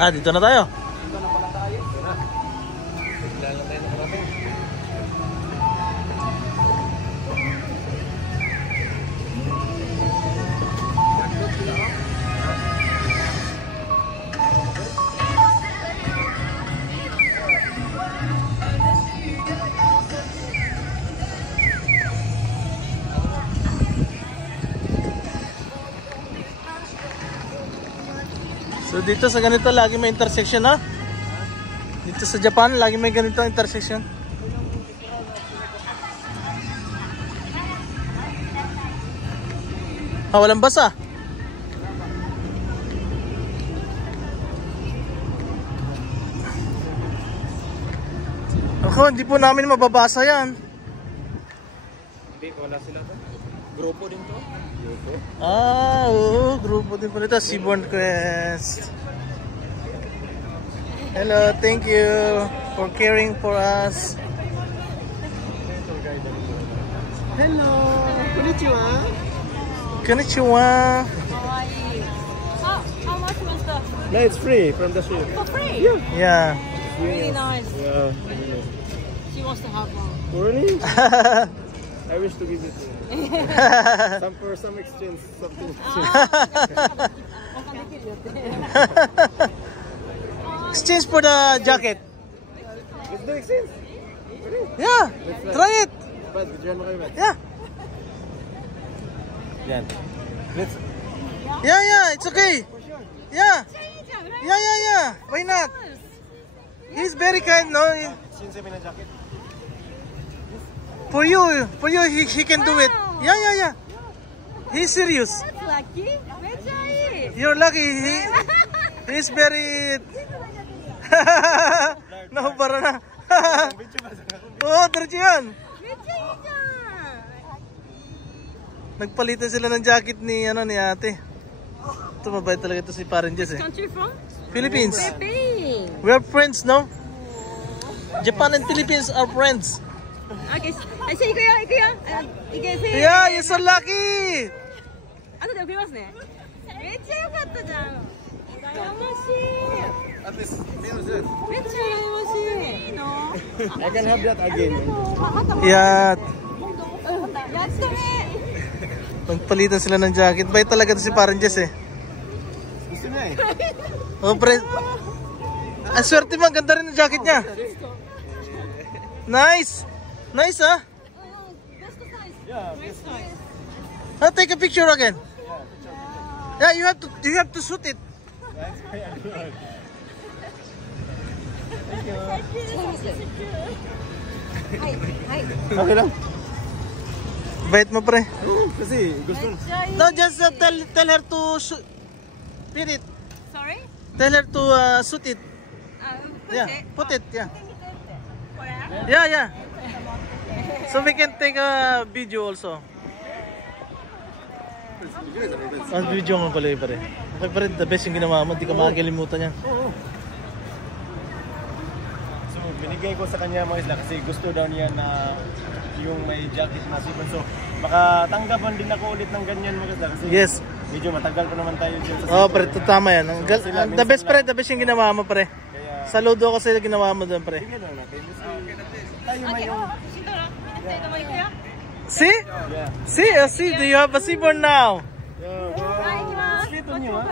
Ah, dito na tayo. Dito na pala tayo. Bigla lang tayo nakarating. So dito sa ganito lagi may intersection, ha? Dito sa Japan lagi may ganito intersection. Ah, walang basa. Ako, hindi po namin mababasa yan. Hindi, wala sila to. Grupo din to. Grupo. Ah, oo, grupo din po nito. Seaborn Quest. Hello, thank you for caring for us. Hello! Konnichiwa! Konnichiwa! How much was the... No, it's free from the ship. For free? Yeah. Really nice. Yeah. She wants to have one. Really? I wish to visit you. For some exchange, something. Exchange for the jacket. Let's do exchange. Yeah, try it. But join mo kayo, Matt. Yeah. Yan. Let's... Yeah, it's okay. Yeah. Yeah. Why not? He's very kind, no? Exchange kami ng jacket. For you, he can do it. Yeah. He's serious. That's lucky. めっちゃいい. You're lucky. He's very... Nahubara na. Oo, diretso yan. めっちゃいいじゃん. Nagpalitan sila ng jacket ni ate. Ito, mabait talaga ito si Parang Jess, eh. Country from? Philippines. Philippines. We are friends, no? Japan and Philippines are friends. Okay, I say 行くよ. 行け. Yeah, you're so lucky. 後で送りますね. めっちゃ良かったじゃん. 羨ましい. At least, menos this. めっちゃ羨ましい. いいの? I can have that again. Yeah. やったね. Nagpalitan sila ng jacket. Bait talaga ito si Parang Jess, eh. Gusto niya eh. Oh, pre. Ang swerte mo, ganda rin ang jacket niya. Nice. Nice, ah. Yeah. Oh, take a picture again. Yeah, you have to shoot it. Okay lang. Bait mo, pre. Kasi gusto. No, just tell her to shoot it. Sorry? Tell her to shoot it. Yeah, put it. Yeah. Yeah. So we can take a video also. Video mo pala pare. Okay pare, the best yung ginawa mo. Hindi ka makakalimutan yan. So binigay ko sa kanya mga isla kasi gusto daw niya na yung may jacket na sipon. So baka tanggapan din ako ulit ng ganyan mga isla kasi Yes. medyo matagal pa naman tayo dyan. Oh pare, tama yan. The best pare, the best yung ginawa mo pare. Saludo ako sa ginawa mo doon pare. Bigyan natin. Tayo may yung... See? Yeah. See, do you have a seaborn now? Yeah. Sweet on you, ha?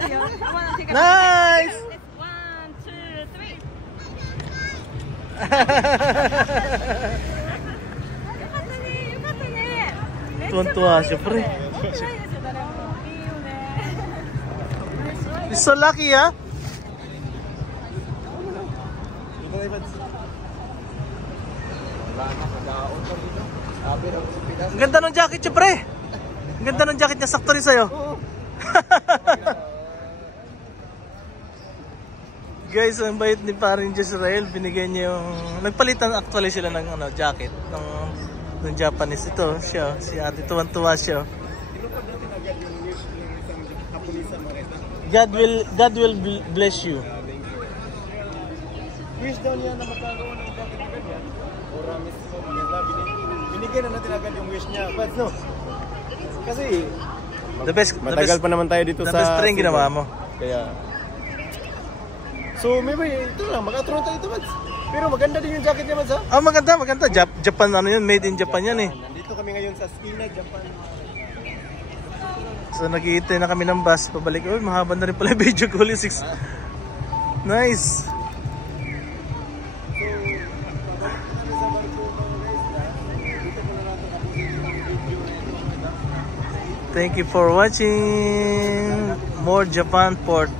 Nice! 1, 2, 3. Tuwan-tuwa siya, pre. You're so lucky, ha? Ang ganda ng jacket niya, pre. Ang ganda ng jacket niya, sakto rin sa'yo. Guys, ang bait ni Parang Jezreel, binigay niya yung... Nagpalitan actually sila ng jacket ng Japanese. Ito, siya, si ate, tuwan-tuwa siya. God will bless you. Wish daw niya na magkaroon ng jacket agad yan. Ora mismo, maganda. Binigyan na natin agad yung wish niya. But no, kasi matagal pa naman tayo dito sa... The best rin ginawa mo. Kaya... So maybe ito lang, mag-outro tayo ito, Mads. Pero maganda din yung jacket niya, Mads, ha? Ah, maganda, maganda. Japan ano yun, made in Japan yan eh. Nandito kami ngayon sa Skina, Japan. So nag-iintay na kami ng bus, pabalik. Uy, mahaba na rin pala yung video ko, 6. Nice. Thank you for watching more Japan Port.